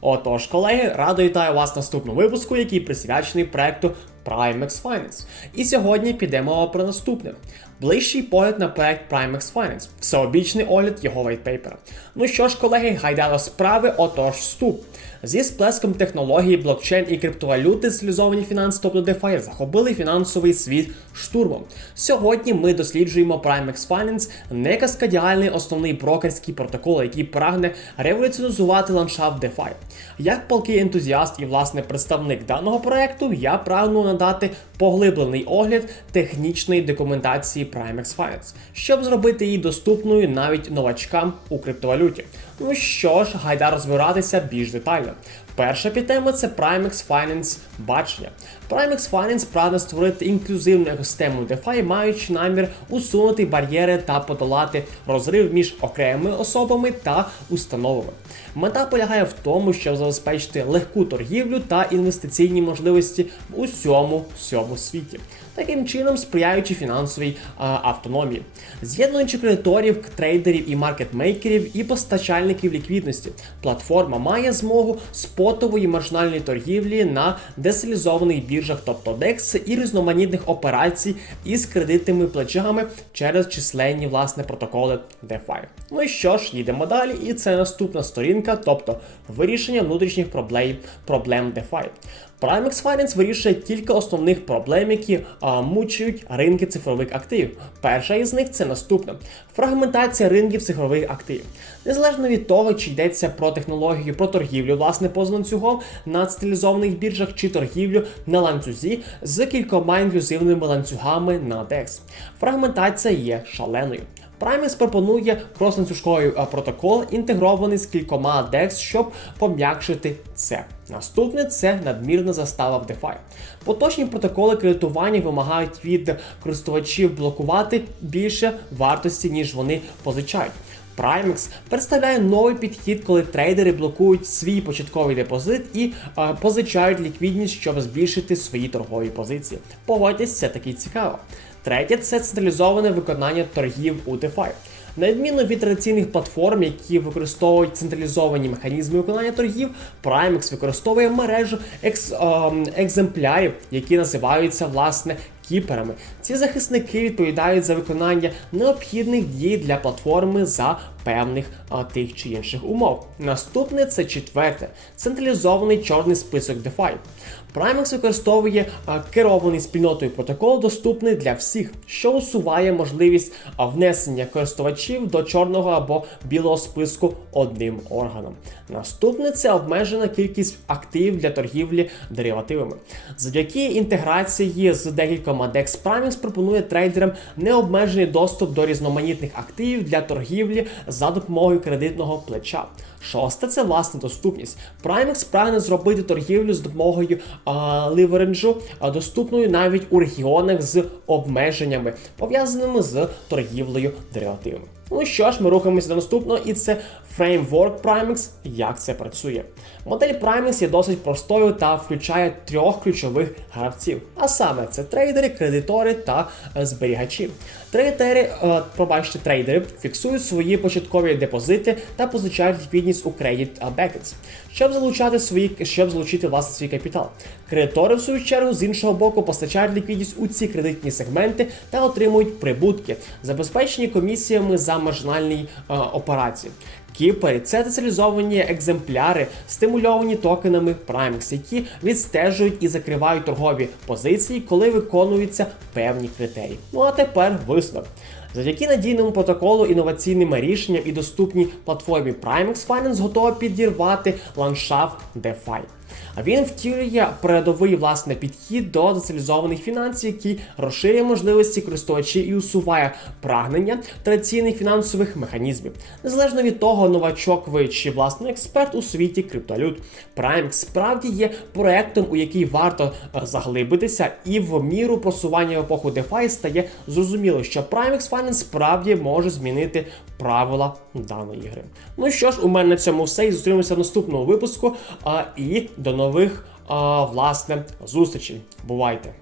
Отож, колеги, радий вітаю вас в наступному випуску, який присвячений проекту Primex Finance. І сьогодні піде мова про наступне: ближчий погляд на проект Primex Finance, всеобічний огляд його вайтпейпера. Ну що ж, колеги, гайда до справи, отож, вступ. Зі сплеском технології, блокчейн і криптовалюти цивілізовані фінанси, тобто DeFi, захопили фінансовий світ штурмом. Сьогодні ми досліджуємо Primex Finance, не каскадіальний основний брокерський протокол, який прагне революціонізувати ландшафт DeFi. Як палкий ентузіаст і власне представник даного проекту, я прагну надати поглиблений огляд технічної документації Primex Finance, щоб зробити її доступною навіть новачкам у криптовалюті. Ну що ж, гайда розбиратися більш детально. Перша підтема це Primex Finance бачення. Primex Finance прагне створити інклюзивну екосистему DeFi, маючи намір усунути бар'єри та подолати розрив між окремими особами та установами. Мета полягає в тому, щоб забезпечити легку торгівлю та інвестиційні можливості в усьому всьому світі. Таким чином сприяючи фінансовій а, автономії, з'єднуючи кредиторів, трейдерів і маркетмейкерів і постачальників ліквідності, платформа має змогу спотової маржинальної торгівлі на децентралізованих біржах, тобто DEX, і різноманітних операцій із кредитними плечами через численні власне протоколи DeFi. Ну і що ж, їдемо далі, і це наступна сторінка, тобто вирішення внутрішніх проблем, проблем DeFi. Primex Finance вирішує кілька основних проблем, які мучують ринки цифрових активів. Перша із них це наступна: фрагментація ринків цифрових активів. Незалежно від того, чи йдеться про технологію, про торгівлю, власне, поза ланцюгом на стилізованих біржах чи торгівлю на ланцюзі з кількома інклюзивними ланцюгами на DEX. Фрагментація є шаленою. Primex пропонує кросланцюжковий протокол, інтегрований з кількома DEX, щоб пом'якшити це. Наступне це надмірна застава в DeFi. Поточні протоколи кредитування вимагають від користувачів блокувати більше вартості, ніж вони позичають. Primex представляє новий підхід, коли трейдери блокують свій початковий депозит і е, позичають ліквідність, щоб збільшити свої торгові позиції. Погодьтесь, це таки цікаво. Третє це централізоване виконання торгів у DeFi. На відміну від традиційних платформ, які використовують централізовані механізми виконання торгів, Primex використовує мережу екс, е, екземплярів, які називаються власне кіперами. Ці захисники відповідають за виконання необхідних дій для платформи за певних тих чи інших умов. Наступне це четверте централізований чорний список DeFi. Primex використовує керований спільнотою протокол, доступний для всіх, що усуває можливість внесення користувачів до чорного або білого списку одним органом. Наступне це обмежена кількість активів для торгівлі деривативами. Завдяки інтеграції з декількома DEX Primex пропонує трейдерам необмежений доступ до різноманітних активів для торгівлі за допомогою кредитного плеча. Шосте це власна доступність. Primex прагне зробити торгівлю з допомогою а, ливеренджу а, доступною навіть у регіонах з обмеженнями, пов'язаними з торгівлею деривативами. Ну що ж, ми рухаємося до наступного, і це фреймворк Primex. Як це працює? Модель Primex є досить простою та включає трьох ключових гравців. А саме це трейдери, кредитори та е, зберігачі. Трейдери, е, пробачте, трейдери фіксують свої початкові депозити та позичають ліквідність у Credit Buckets, щоб залучати свої, щоб залучити власне свій капітал. Кредитори, в свою чергу, з іншого боку, постачають ліквідність у ці кредитні сегменти та отримують прибутки, забезпечені комісіями за маржинальні е, операції. Кіпери це децентралізовані екземпляри, стимульовані токенами Primex, які відстежують і закривають торгові позиції, коли виконуються певні критерії. Ну а тепер висновок. Завдяки надійному протоколу, інноваційним рішенням і доступній платформі Primex Finance готова підірвати ландшафт DeFi. А він втілює передовий власне підхід до децентралізованих фінансів, який розширює можливості користувачів і усуває прагнення традиційних фінансових механізмів. Незалежно від того, новачок ви чи власне експерт у світі криптовалют. Primex справді є проектом, у який варто е, заглибитися, і в міру просування в епоху DeFi стає зрозуміло, що Primex Finance справді може змінити правила даної ігри. Ну що ж, у мене на цьому все. І зустрінемося в наступному випуску. А, І до нових а, власне зустрічей. Бувайте!